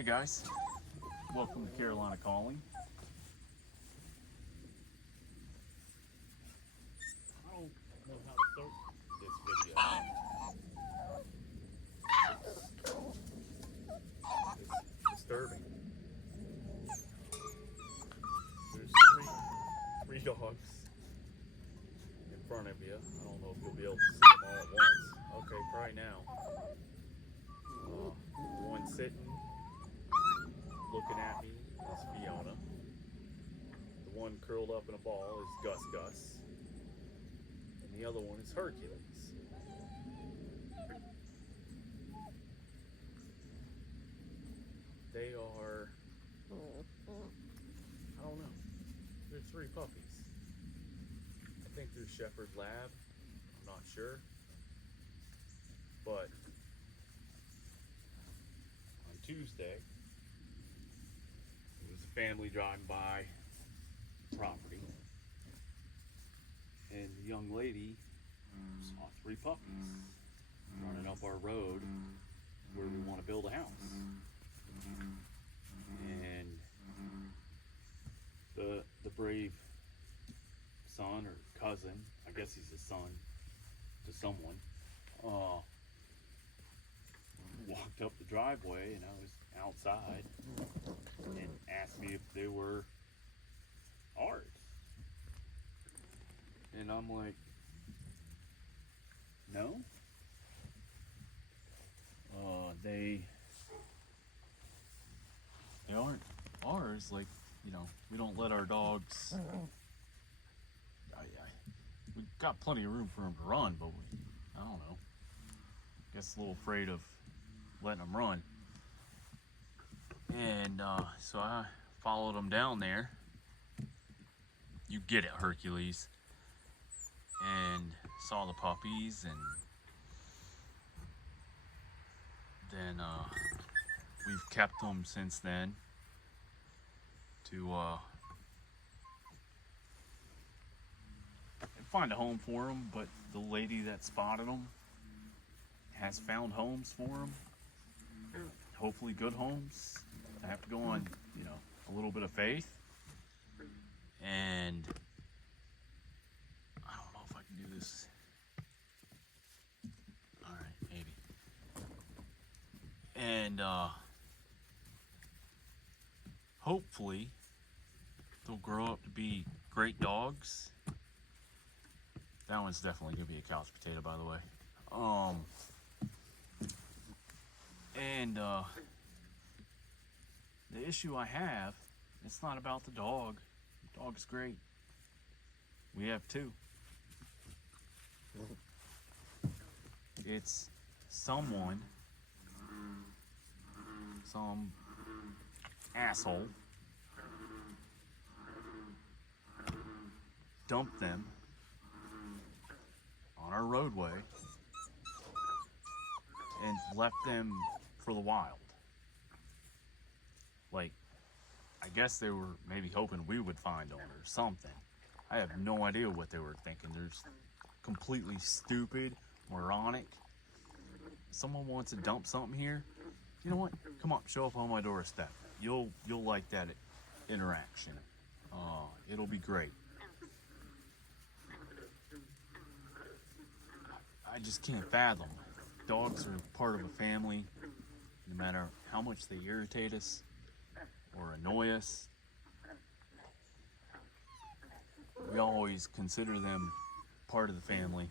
Hey guys, welcome to Carolina Calling. I don't know how to start this video. It's disturbing. There's three dogs in front of you. I don't know if you'll be able to see them all at once. Okay, probably now. One sitting, looking at me is Fiona. The one curled up in a ball is Gus. And the other one is Hercules. They are, I don't know, they're three puppies. I think they're Shepherd Lab, I'm not sure. But on Tuesday, there was a family driving by property, and the young lady saw three puppies running up our road where we want to build a house. And the brave son or cousin, I guess he's a son to someone, walked up the driveway, and I was outside, and asked me if they were ours. And I'm like, no. They aren't ours. Like, you know, we don't let our dogs. We've got plenty of room for them to run, but I don't know. Guess a little afraid of letting them run. And so I followed them down there. You get it, Hercules. And saw the puppies, and then we've kept them since then to find a home for them. But the lady that spotted them has found homes for them, hopefully good homes. I have to go on, you know, a little bit of faith, and I don't know if I can do this. All right, maybe. And hopefully they'll grow up to be great dogs. That one's definitely gonna be a couch potato, by the way. And the issue I have, it's not about the dog. The dog's great. We have two. It's someone, some asshole, dumped them on our roadway and left them for the wild. Like, I guess they were maybe hoping we would find them or something. I have no idea what they were thinking. They're completely stupid, moronic. Someone wants to dump something here. You know what? Come on, show up on my doorstep. You'll like that interaction. It'll be great. I just can't fathom. Dogs are part of a family, no matter how much they irritate us or annoy us. We always consider them part of the family,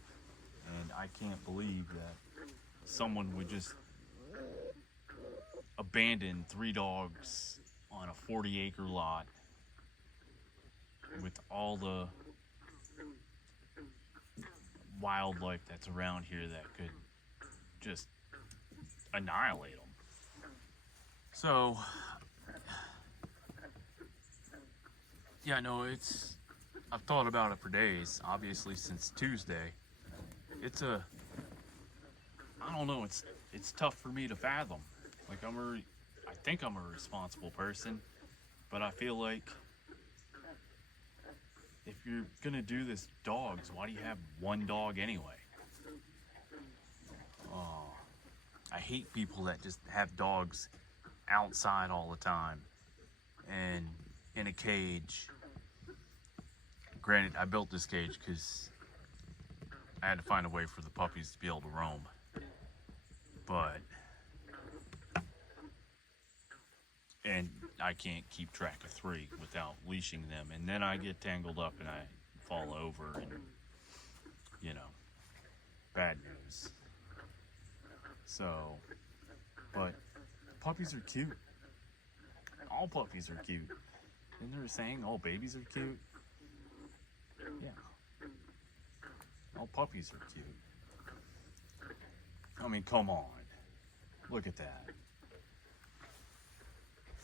and I can't believe that someone would just abandon three dogs on a 40-acre lot with all the wildlife that's around here that could just annihilate them. So, yeah, no, I've thought about it for days, obviously since Tuesday. I don't know, it's tough for me to fathom. Like, I think I'm a responsible person, but I feel like if you're gonna do this dogs, why do you have one dog anyway? I hate people that just have dogs outside all the time and in a cage. Granted, I built this cage because I had to find a way for the puppies to be able to roam. But, and I can't keep track of 3 without leashing them. And then I get tangled up and I fall over and, you know, bad news. So, but puppies are cute. All puppies are cute. Isn't there a saying, all babies are cute? Yeah. All puppies are cute. I mean, come on. Look at that.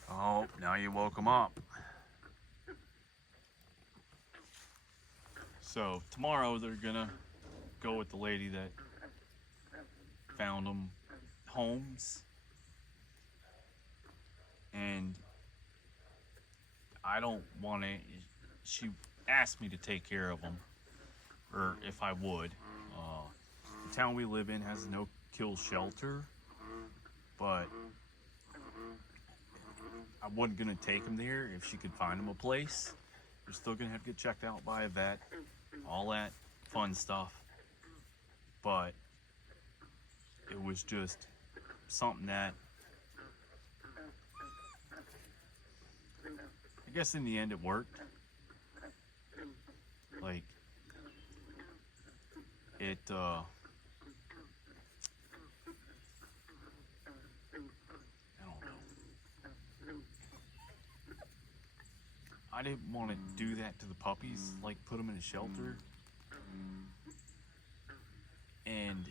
Oh, now you woke them up. So tomorrow they're gonna go with the lady that found them homes. And I don't want to, she asked me to take care of them, or if I would. The town we live in has no kill shelter, but I wasn't going to take them there if she could find them a place. They're still going to have to get checked out by a vet, all that fun stuff. But it was just something that, I guess in the end it worked. Like, it, I don't know. I didn't want to do that to the puppies, like put them in a shelter. And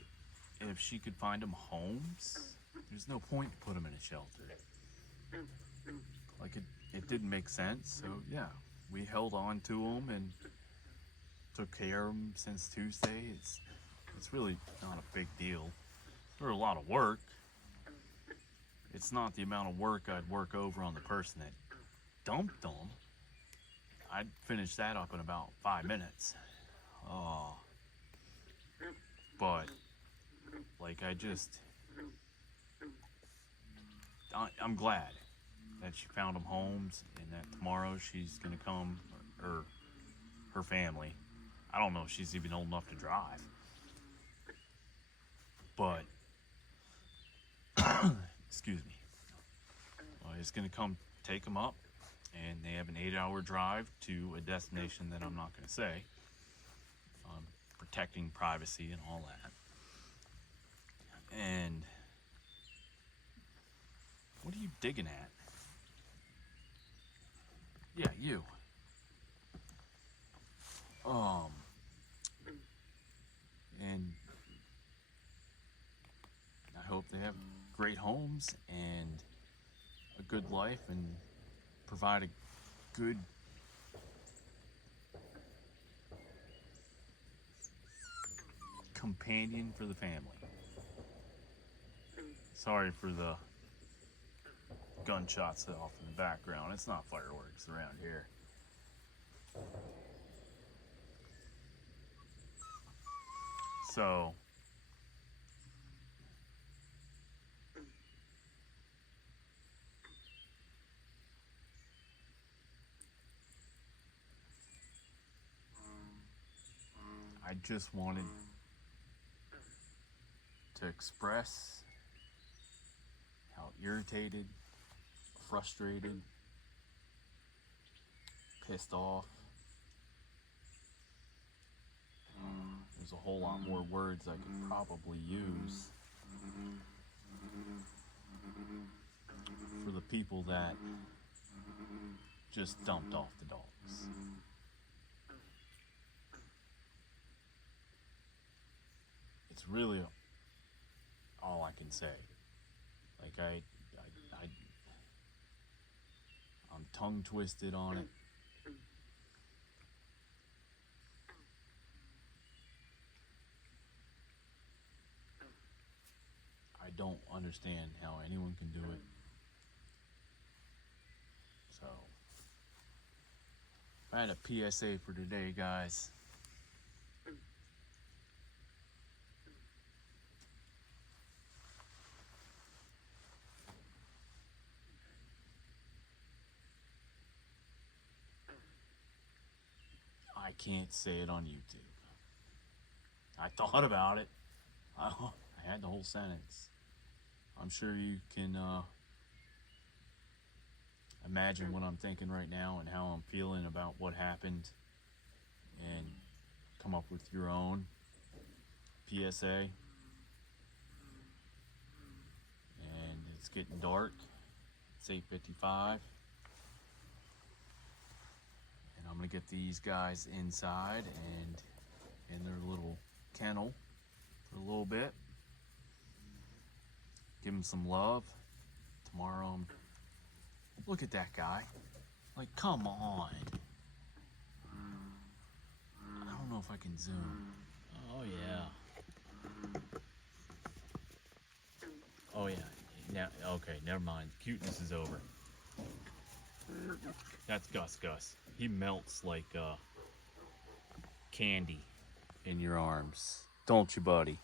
if she could find them homes, there's no point to put them in a shelter. Like, it didn't make sense. So yeah, we held on to them and took care of them since Tuesday. It's really not a big deal. They're a lot of work. It's not the amount of work I'd work over on the person that dumped them. I'd finish that up in about 5 minutes. But like, I'm glad that she found them homes, and that tomorrow she's gonna come, or her family. I don't know if she's even old enough to drive, but excuse me. It's gonna come take them up, and they have an 8-hour drive to a destination that I'm not gonna say. Protecting privacy and all that. And what are you digging at? Yeah, you. And I hope they have great homes and a good life and provide a good companion for the family. Sorry for the gunshots off in the background. It's not fireworks around here. So I just wanted to express how irritated, frustrated, pissed off. There's a whole lot more words I could probably use for the people that just dumped off the dogs. It's really all I can say. Like, I'm tongue twisted on it. I don't understand how anyone can do it. So, I had a PSA for today, guys. can't say it on YouTube. I thought about it. I had the whole sentence. I'm sure you can imagine what I'm thinking right now and how I'm feeling about what happened, and come up with your own PSA. And it's getting dark. It's 8:55. And I'm gonna get these guys inside and in their little kennel for a little bit. Give them some love. Tomorrow, look at that guy. Like, come on. I don't know if I can zoom. Oh yeah. Oh yeah. Now, okay, never mind. Cuteness is over. That's Gus. He melts like candy in your arms. Don't you, buddy?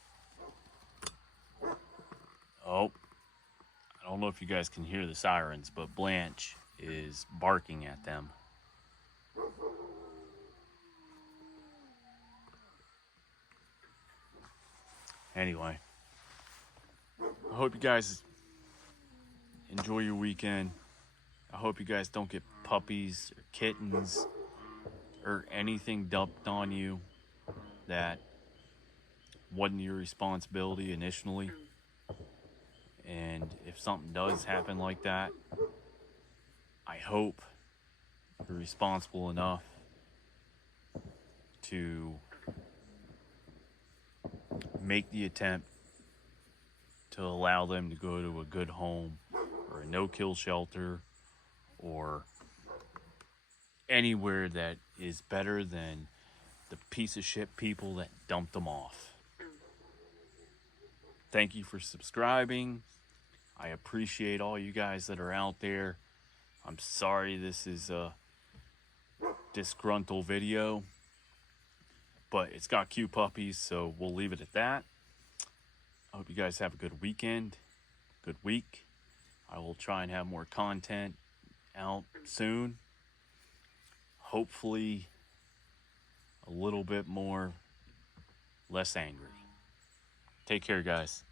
Oh, I don't know if you guys can hear the sirens, but Blanche is barking at them. Anyway, I hope you guys enjoy your weekend. I hope you guys don't get puppies or kittens or anything dumped on you that wasn't your responsibility initially. And if something does happen like that, I hope you're responsible enough to make the attempt to allow them to go to a good home or a no-kill shelter or anywhere that is better than the piece of shit people that dumped them off. Thank you for subscribing. I appreciate all you guys that are out there. I'm sorry this is a disgruntled video, but it's got cute puppies, so we'll leave it at that. I hope you guys have a good weekend, good week. I will try and have more content out soon. Hopefully a little bit more, less angry. Take care, guys.